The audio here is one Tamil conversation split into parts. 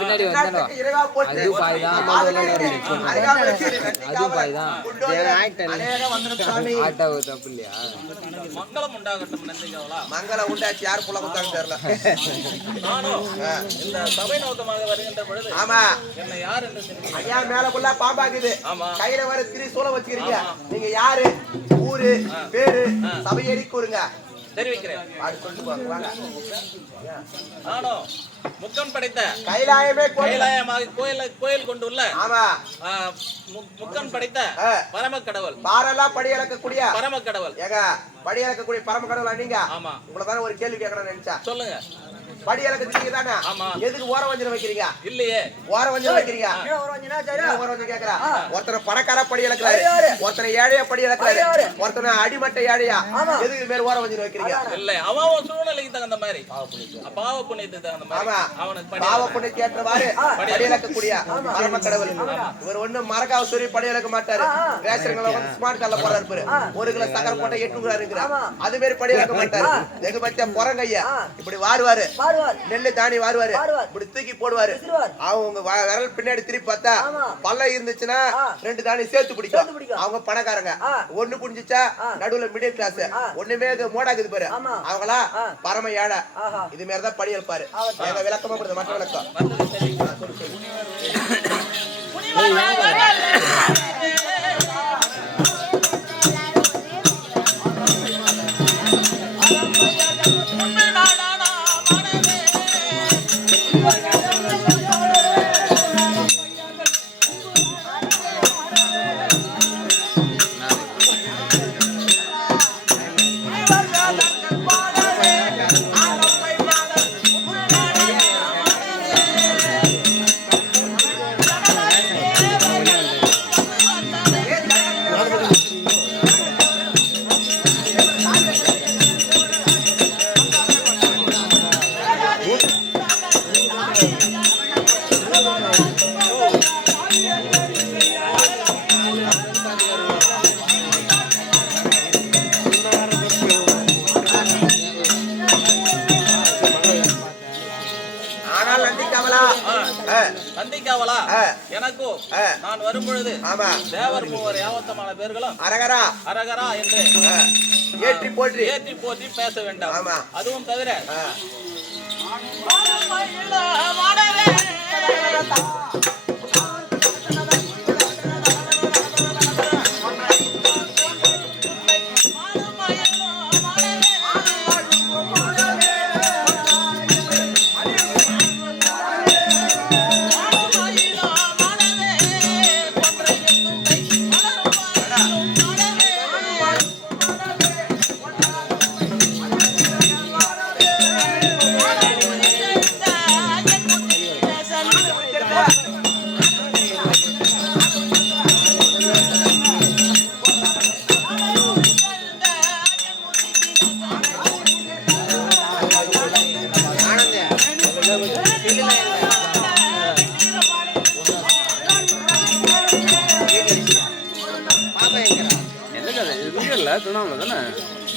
பின்னாடி வந்தோ அது பாய்தான் அது பாய்தான் ஆட்டோ தப்பு இல்லையா? மங்களம் உண்டாகட்டும். மங்களம் உண்டாச்சு, யாரு புள்ள கொடுத்தாங்க தெரியல. இந்த சபை நோக்கமாக வருகின்ற பொழுது ஆமா என்ன யார் என்று ஐயா மேலக்குள்ள பாம்பாக்குது, கையில வர திரிசூலம் வச்சுக்கிறீங்க. நீங்க யாரு, ஊரு பேரு சபையேறி கூறுங்க. தெரிவிக்கிறேன். நானும் முக்கம் படைத்த கைலாயமே கைலாயமாக கோயில் கொண்டுள்ள ஆமா முக்கம் படைத்த பரம கடவுள், பாரெல்லாம் படி இறக்கக்கூடிய பரம கடவுள். ஏங்க படி இறக்கக்கூடிய பரம கடவுள் நீங்க? ஆமா. உங்களை தானே ஒரு கேள்வி கேட்கணும்னு நினைச்சா. சொல்லுங்க. படி இலக்கத்துக்கு தானே எதுக்கு ஓர வஞ்சனம் வைக்கிறீங்க இல்லையே ஓர வஞ்சனம் வைக்கிறீங்க ஓர வஞ்சனம் கேக்குறா ஒருத்தனை பணக்கார படி இலக்குறாரு ஒருத்தனை ஏழையா படி இலக்குறாரு ஒருத்தனை அடிமட்ட ஏழையா எதுக்கு மேல ஓர வஞ்சனம் வைக்கிறீங்க இல்ல அவன் சூழ்நிலைக்கு தகுந்த மாதிரி பாவ புண்ணியத்துக்கு தகுந்த மாதிரி அவனுக்கு பாவ புண்ணியத்தை ஏற்றவாறு படி இலக்கக்கூடிய பரம கடவுள் இவர் ஒண்ணும் மரக்காவ சொல்லி படி இலக்க மாட்டாரு ரேஷன்களை ஸ்மார்ட் கார்டுல போறாரு பாரு 1 கிலோ சக்கரை போட்டா 800 இருக்கிறார் அது மாதிரி படி இலக்க மாட்டாரு எங்க பச்ச பொறங்கையா இப்படி வாருவாரு நெல்லு தானி வாருவாரு இப்படி தூக்கி போடுவாரு அவங்க விரல் பின்னாடி திருப்பி பார்த்தா பல்ல இருந்துச்சுன்னா 2 தானி சேர்த்து பிடிக்கும் அவங்க பணக்காரங்க ஒண்ணு புடிஞ்சிச்சா நடுவுல மிடில் கிளாஸ் ஒண்ணுமே மோடாக்குது பாரு அவங்களா பரம ஏழை இது மாதிரிதான் படி எழுப்பாரு எங்க விளக்கமா கொடுத்த மற்ற விளக்கம் நந்திக்காவலா எனக்கும் நான் வரும் பொழுது தேவர் மூவர் யாவத்தமான பேர்களும் அரகரா அரகரா என்று ஏற்றி போற்றி பேச வேண்டாம் அதுவும் தவிர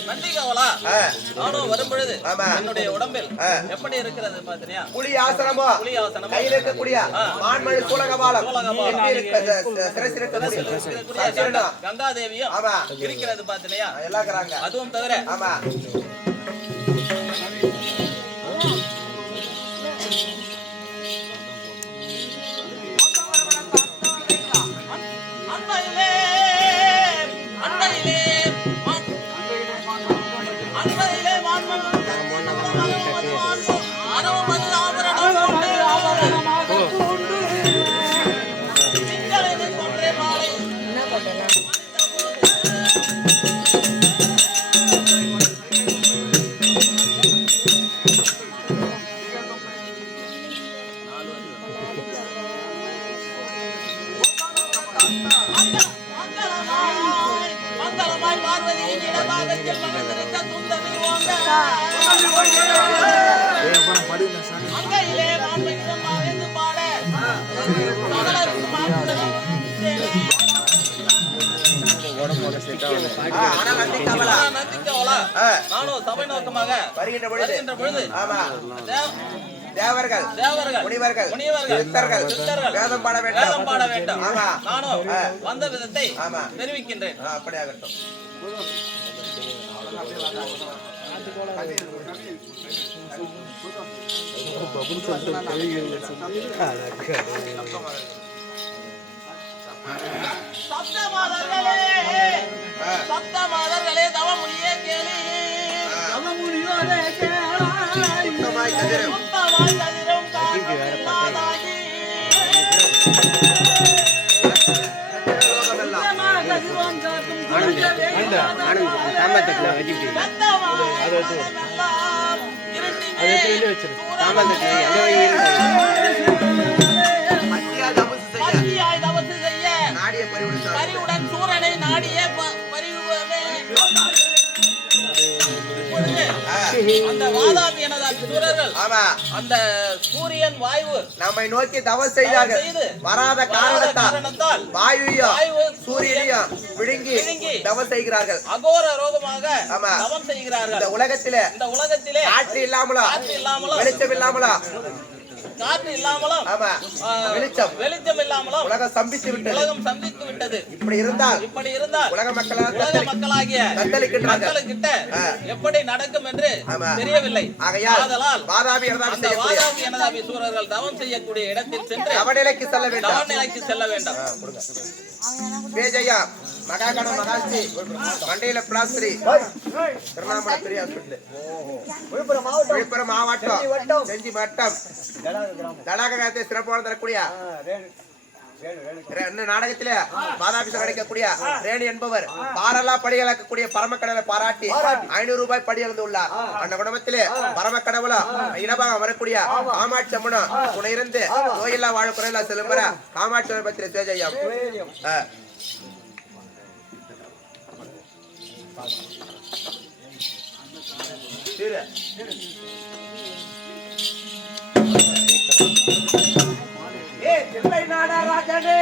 நந்திகாவலா நானும் வரும் பொழுது என்னுடைய உடம்பில் எப்படி இருக்கிறது பாத்தீங்கன்னா புலி ஆசனமோ கையில் இருக்கக்கூடிய மான்மழை சூலகபாலம் கங்காதேவியும் இருக்கிறது பாத்தீங்கன்னா எல்லாம் அதுவும் தவிர நானும் சபை நோக்கமாக வருகின்ற பொழுது தேவர்கள் முனிவர்கள் சித்தர்கள் வேதம் பாட வேண்டும் நானும் வந்த விதத்தை தெரிவிக்கின்றேன் அப்படியாகட்டும் சப்தமாதர்களே தவமுனியே கேளி தவமுனியோரே கேளாய் சுத்தமாய் கதிரும் காணாதாகி ஆனந்த ஆனந்த சாம்பத்துக்கு வெட்டிட்டு பத்தியாய் தவசு செய்ய பரிவுடன் சூரனை நாடிய அந்த வாதாபி எனதாபி சூரர்கள் அந்த சூரியன் வாயு நம்மை நோக்கி தவம் செய்தார்கள். வராத காரணத்தால் வாயுவையும் சூரியனையும் விழுங்கி தவம் செய்கிறார்கள். அகோர ரோகமாக தவம் செய்கிறார்கள். இந்த உலகத்திலே காற்று இல்லாமலும் வெளிச்சம் இல்லாமலும் காற்று இல்லாமலும் வெளிச்சம் இல்லாமலும் உலகம் சம்பித்து விட்டது. இப்படி இருந்தால் உலக மக்களாகிய மக்களுக்கிட்ட எப்படி நடக்கும் என்று தெரியவில்லை. ஆதலால் வாதாபி எனதாபி சூரர்கள் தவம் செய்யக்கூடிய இடத்தில் சென்று அவநிலைக்கு செல்ல வேண்டும். வேஜையா மகாகண மகாஸ்ரீ மண்டையில பிளாஸ்திரி திருவண்ணாமலை பெரிய விழுப்புரம் மாவட்டம் செஞ்சி வட்டம் தடாகத்தை சிறப்பான தரக்கூடிய நாடகத்திலே பாதாபிஷேகம் அடைக்கக்கூடிய ரேணி என்பவர் பாரலா படி இழக்கக்கூடிய பரமக்கடலை பாராட்டி 500 ரூபாய் படி இழந்து உள்ளார். அந்த குடும்பத்திலே பரமக்கடவுளா இடமாக வரக்கூடிய காமாட்சி அம்மனும் துணை இருந்து நோயில்லா வாழ குறையில்லா செல்லும்பர காமாட்சி அம்மன் பத்திர சேஜையம் ராஜனே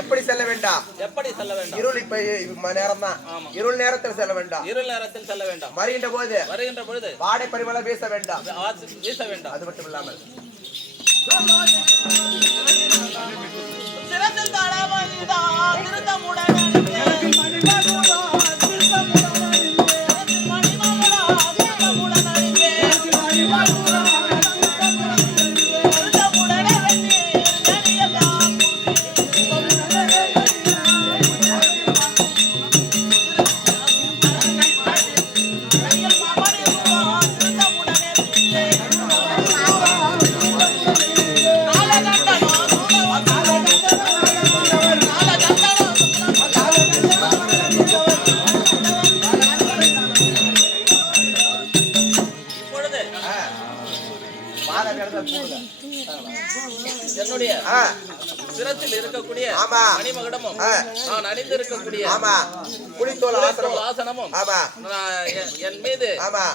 எப்படி செல்ல வேண்டாம்? இருள் இப்ப நேரம் தான். இருள் நேரத்தில் செல்ல வேண்டாம். வருகின்ற பொழுது வாடை பரிமளம் வீச வேண்டாம். அது மட்டும் இல்லாமல் Thank you. என்னுடைய சிரத்தில் இருக்கக்கூடிய மணிமகுடமும் நான் அணிந்திருக்கக்கூடிய புலித்தோல் ஆசனமும் என் மீது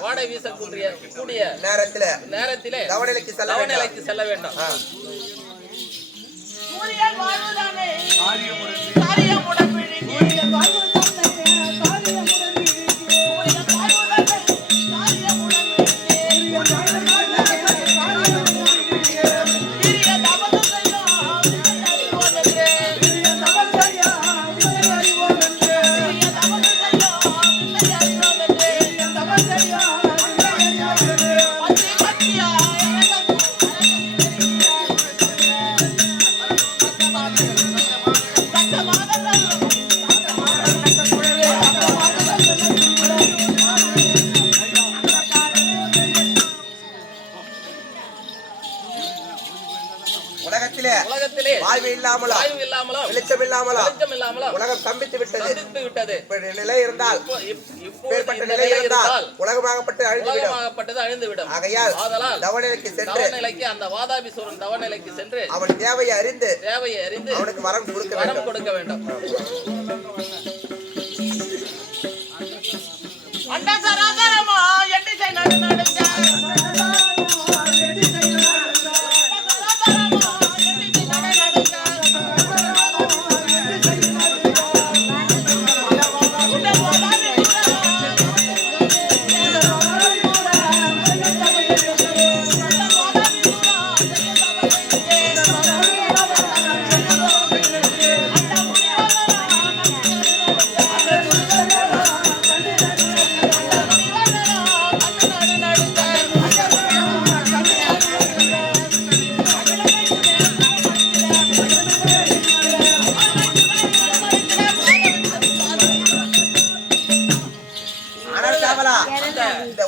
வாடை வீசக்கூடிய நேரத்திலே தவநிலைக்கு செல்ல வேண்டும். உலகத்திலே வாழ்வு இல்லாமலும் வெளிச்சம் இல்லாமலும் உலகம் ஸ்தம்பித்து விட்டது. நிலை இருந்தால் உலகமாகப்பட்டு அழிந்துவிடும். ஆகையால் தவநிலைக்கு சென்று அந்த வாதாபிசூரன் தவநிலைக்கு சென்று அவன் தேவையை அறிந்து அவனுக்கு வரம் கொடுக்க வேண்டும்.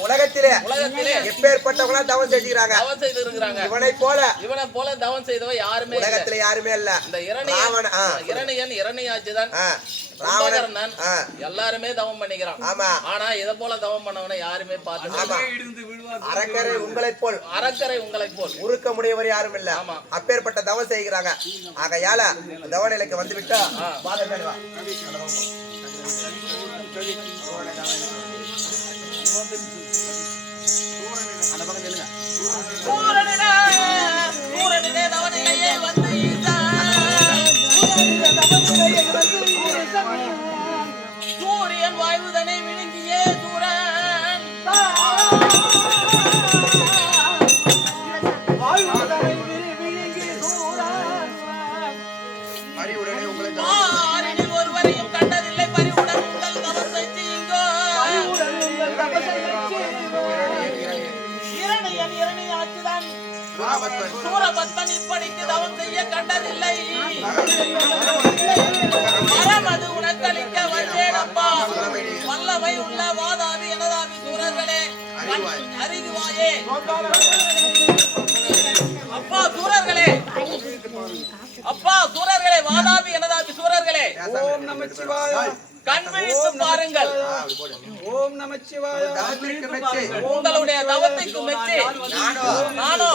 உலகத்திலே எப்பேற்பட்டவங்களா தவம் செய்திருக்கிறாங்க. இவனை போல தவம் செய்தவ யாருமே உலகத்துல யாருமே இல்ல. இந்த இரணியாச்சுதான் ராவணன் எல்லாருமே தவம் பண்ணிக்கிறான். ஆனா இத போல தவம் பண்ணவனை யாருமே பார்த்து அரக்கரை உங்களைப் போல் உருக்க முடியவர் யாரும் இல்ல. அப்பேற்பட்ட தவம் செய்கிறாங்க. ஆகையால தவநிலைக்கு வந்து விட்டா சூரியன் வாயுதனை விழுங்கிய சூரன் ஒருவரையும் கண்டதில்லை பறிவுடன் உங்கள் தவம் செஞ்சு இங்கோ இரணியாச்சுதான் சூரபத்மன் இப்படிக்கு தவம் செய்ய கண்டதில்லை. மரமது உனக்களிக்க வந்தேனப்பா வல்லவை உள்ள வாதாபி எனதாபி சூரர்களே அறிகுவாயே. அப்பா சூரர்களே வாதாபி எனதாபி சூரர்களே ஓம் நமச்சிவாய கண் விழித்து பாருங்கள். ஓம் நமச்சிவாய உங்களுடைய தவத்துக்கு மெச்சி நானோ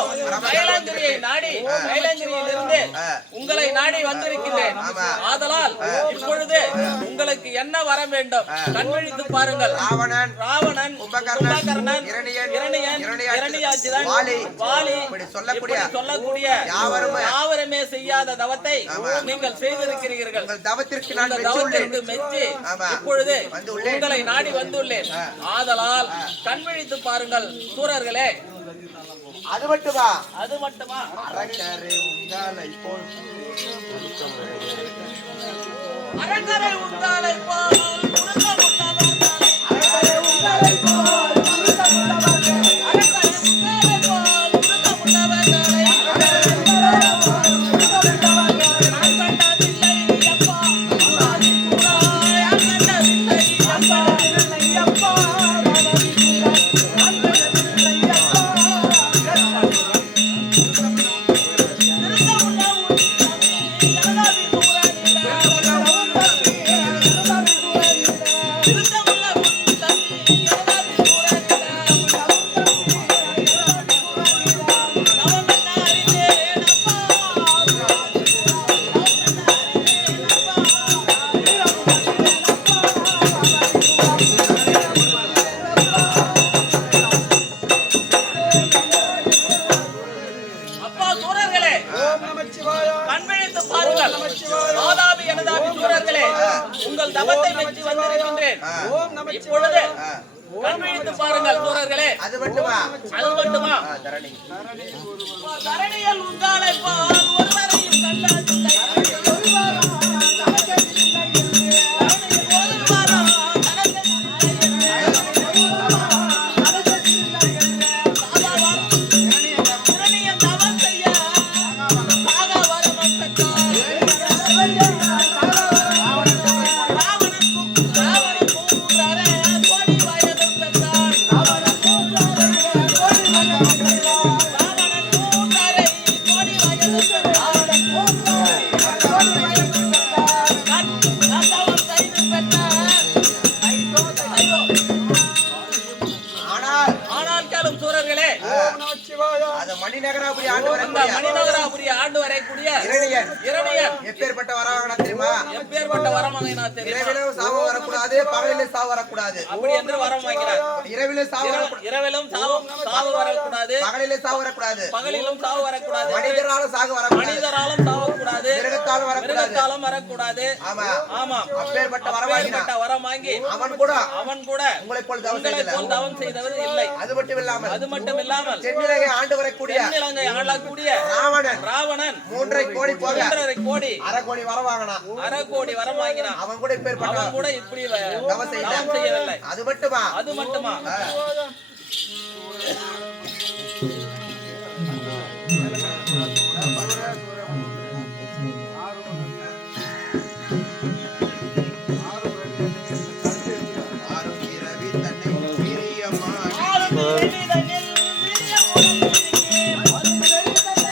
கைலாங்கிரியை நாடி கைலாங்கிரியிலிருந்து உங்களை நாடி வந்திருக்கிறேன். ஆதலால் இப்பொழுது உங்களுக்கு என்ன வர வேண்டும் கண் விழித்து பாருங்கள். ராவணன் கும்பகர்ணன் இரணியாச்சுதான் வாலி சொல்லக்கூடிய யாவருமே செய்யாத தவத்தை நீங்கள் செய்திருக்கிறீர்கள். தவத்திற்கு மெச்சி இப்பொழுது உங்களை நாடி வந்துள்ளேன். ஆதலால் கண் விழித்து பாருங்கள் சூரர்களே. அது மட்டுமா அரக்கரை உங்களை போல் ஓம் நமச்சிவாய கண் விழித்து பாருங்கள் ஆதாபி எனதாபி சூரர்களே உங்கள் தவத்தை மெச்சி வந்திருக்கின்றேன் ஓம் நமச்சிவாய இப்பொழுது கண் விழித்து பாருங்கள் சூரர்களே அது மட்டுமா தரணியில் உங்களை பார் ஒருவரையும் கண்டதில்லை மணிநகராபுரி ஆண்டு வரக்கூடிய இரணியன் எப்பேற்பட்ட வரவாங்க தெரியுமா? எப்பேற்பட்ட வரமாக தெரியும். இரவிலும் சாவு வரக்கூடாது, பகலிலும் சாவு வரக்கூடாது. அப்படி என்று வரம் வாங்கினார். இரவிலும் சாவு வரக்கூடாது, பகலிலும் சாவு வரக்கூடாது, பகலிலும் சாவு வரக்கூடாது, மனிதராலும் மனிதராலும் சாவக்கூடாது, மிருகத்தாலும் வரக்கூடாது. ஆமா ஆமா அப்பேற்பட்ட வரம் வாங்கி அவன் கூட உங்களை போல் தவம் செய்தவர் இல்லை. அது மட்டும் இல்லாமல் தென்னிலங்கை ஆண்டு வரக்கூடிய ராவணன் 3.5 கோடி போக 3.5 கோடி அரை கோடி வரம் வாங்கினான். வரம் வாங்கினான். அவன் கூட இப்படி தவம் செய்யவில்லை. அது மட்டுமா